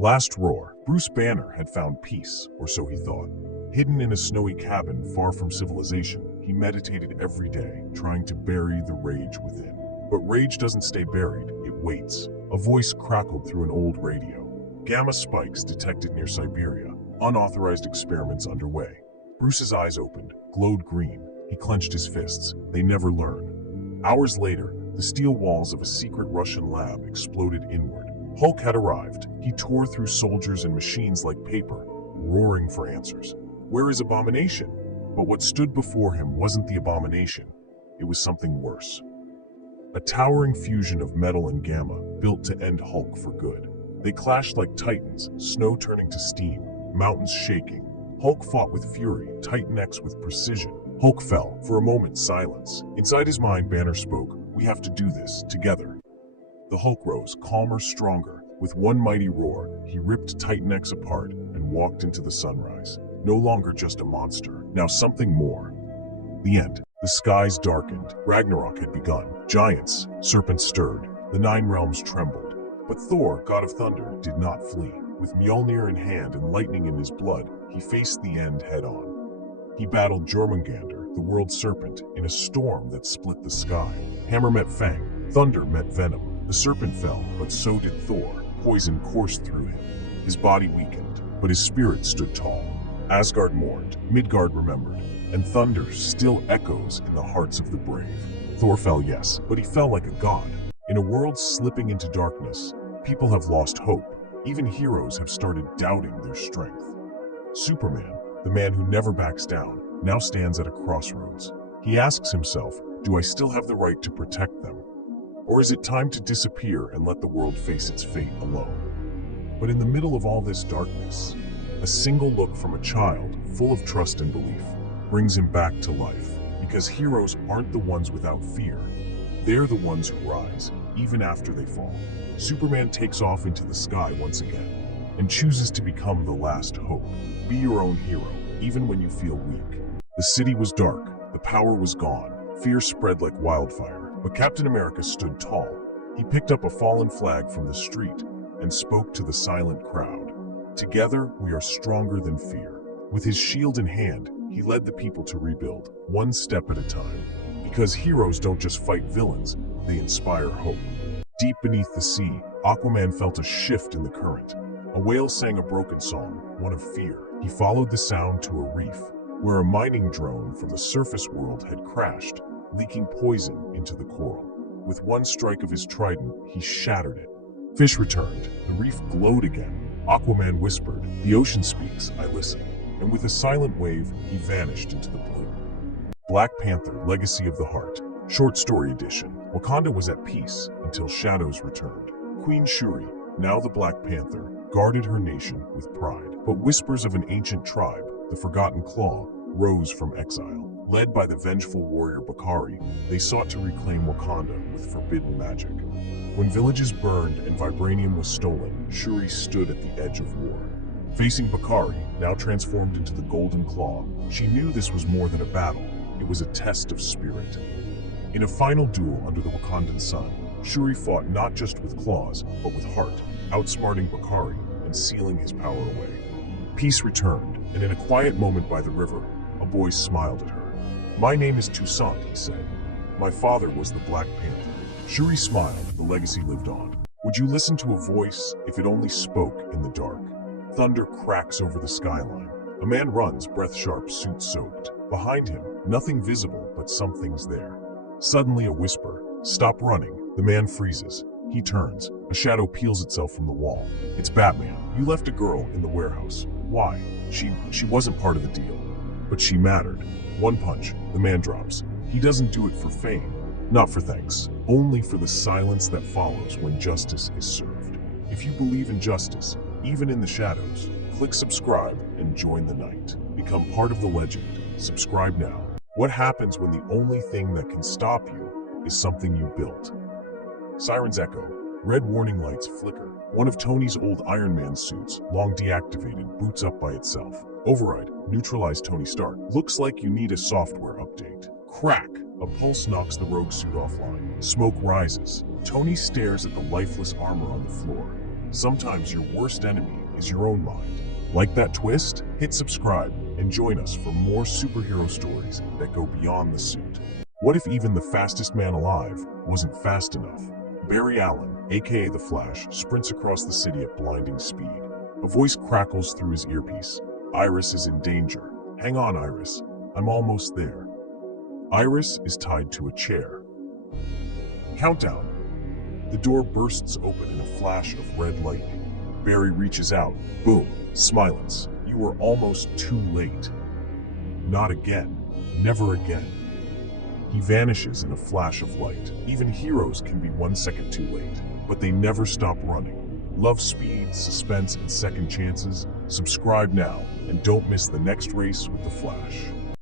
Last roar. Bruce Banner had found peace, or so he thought. Hidden in a snowy cabin far from civilization, he meditated every day, trying to bury the rage within. But rage doesn't stay buried, it waits. A voice crackled through an old radio. Gamma spikes detected near Siberia. Unauthorized experiments underway. Bruce's eyes opened, glowed green. He clenched his fists. They never learn. Hours later, the steel walls of a secret Russian lab exploded inward. Hulk had arrived. He tore through soldiers and machines like paper, roaring for answers. Where is Abomination? But what stood before him wasn't the Abomination. It was something worse. A towering fusion of metal and gamma, built to end Hulk for good. They clashed like titans, snow turning to steam, mountains shaking. Hulk fought with fury, Titan X with precision. Hulk fell. For a moment, silence. Inside his mind, Banner spoke. We have to do this, together. The Hulk rose, calmer, stronger. With one mighty roar, he ripped Titan X apart and walked into the sunrise. No longer just a monster, now something more. The end. The skies darkened. Ragnarok had begun. Giants, serpents stirred. The nine realms trembled. But Thor, god of thunder, did not flee. With Mjolnir in hand and lightning in his blood, he faced the end head-on. He battled Jormungandr, the world serpent, in a storm that split the sky. Hammer met Fang. Thunder met Venom. The serpent fell, but so did Thor. Poison coursed through him. His body weakened, but his spirit stood tall. Asgard mourned, Midgard remembered, and thunder still echoes in the hearts of the brave. Thor fell, yes, but he fell like a god. In a world slipping into darkness, people have lost hope. Even heroes have started doubting their strength. Superman, the man who never backs down, now stands at a crossroads. He asks himself, do I still have the right to protect them? Or is it time to disappear and let the world face its fate alone? But in the middle of all this darkness, a single look from a child, full of trust and belief, brings him back to life. Because heroes aren't the ones without fear. They're the ones who rise, even after they fall. Superman takes off into the sky once again, and chooses to become the last hope. Be your own hero, even when you feel weak. The city was dark, the power was gone, fear spread like wildfire. But Captain America stood tall. He picked up a fallen flag from the street and spoke to the silent crowd. Together, we are stronger than fear. With his shield in hand, he led the people to rebuild, one step at a time. Because heroes don't just fight villains, they inspire hope. Deep beneath the sea, Aquaman felt a shift in the current. A whale sang a broken song, one of fear. He followed the sound to a reef, where a mining drone from the surface world had crashed, leaking poison into the coral. With one strike of his trident, he shattered it. Fish returned. The reef glowed again. Aquaman whispered, "The ocean speaks, I listen." And with a silent wave, he vanished into the blue. Black Panther, Legacy of the Heart. Short story edition. Wakanda was at peace until shadows returned. Queen Shuri, now the Black Panther, guarded her nation with pride. But whispers of an ancient tribe, the Forgotten Claw, rose from exile. Led by the vengeful warrior Bakari, they sought to reclaim Wakanda with forbidden magic. When villages burned and vibranium was stolen, Shuri stood at the edge of war. Facing Bakari, now transformed into the Golden Claw, she knew this was more than a battle. It was a test of spirit. In a final duel under the Wakandan sun, Shuri fought not just with claws, but with heart, outsmarting Bakari and sealing his power away. Peace returned, and in a quiet moment by the river, a boy smiled at her. "My name is Toussaint," he said. "My father was the Black Panther." Shuri smiled, the legacy lived on. Would you listen to a voice if it only spoke in the dark? Thunder cracks over the skyline. A man runs, breath sharp, suit soaked. Behind him, nothing visible, but something's there. Suddenly a whisper, "Stop running." The man freezes. He turns. A shadow peels itself from the wall. It's Batman. "You left a girl in the warehouse. Why?" She wasn't part of the deal. But she mattered. One punch, the man drops. He doesn't do it for fame, not for thanks, only for the silence that follows when justice is served. If you believe in justice, even in the shadows, click subscribe and join the night. Become part of the legend. Subscribe now. What happens when the only thing that can stop you is something you built? Sirens echo. Red warning lights flicker. One of Tony's old Iron Man suits, long deactivated, boots up by itself. Override. Neutralize Tony Stark. Looks like you need a software update. Crack! A pulse knocks the rogue suit offline. Smoke rises. Tony stares at the lifeless armor on the floor. Sometimes your worst enemy is your own mind. Like that twist? Hit subscribe and join us for more superhero stories that go beyond the suit. What if even the fastest man alive wasn't fast enough? Barry Allen, aka The Flash, sprints across the city at blinding speed. A voice crackles through his earpiece. Iris is in danger. Hang on, Iris. I'm almost there. Iris is tied to a chair. Countdown. The door bursts open in a flash of red lightning. Barry reaches out. Boom. Silence. You were almost too late. Not again. Never again. He vanishes in a flash of light. Even heroes can be 1 second too late, but they never stop running. Love speed, suspense, and second chances? Subscribe now and don't miss the next race with The Flash.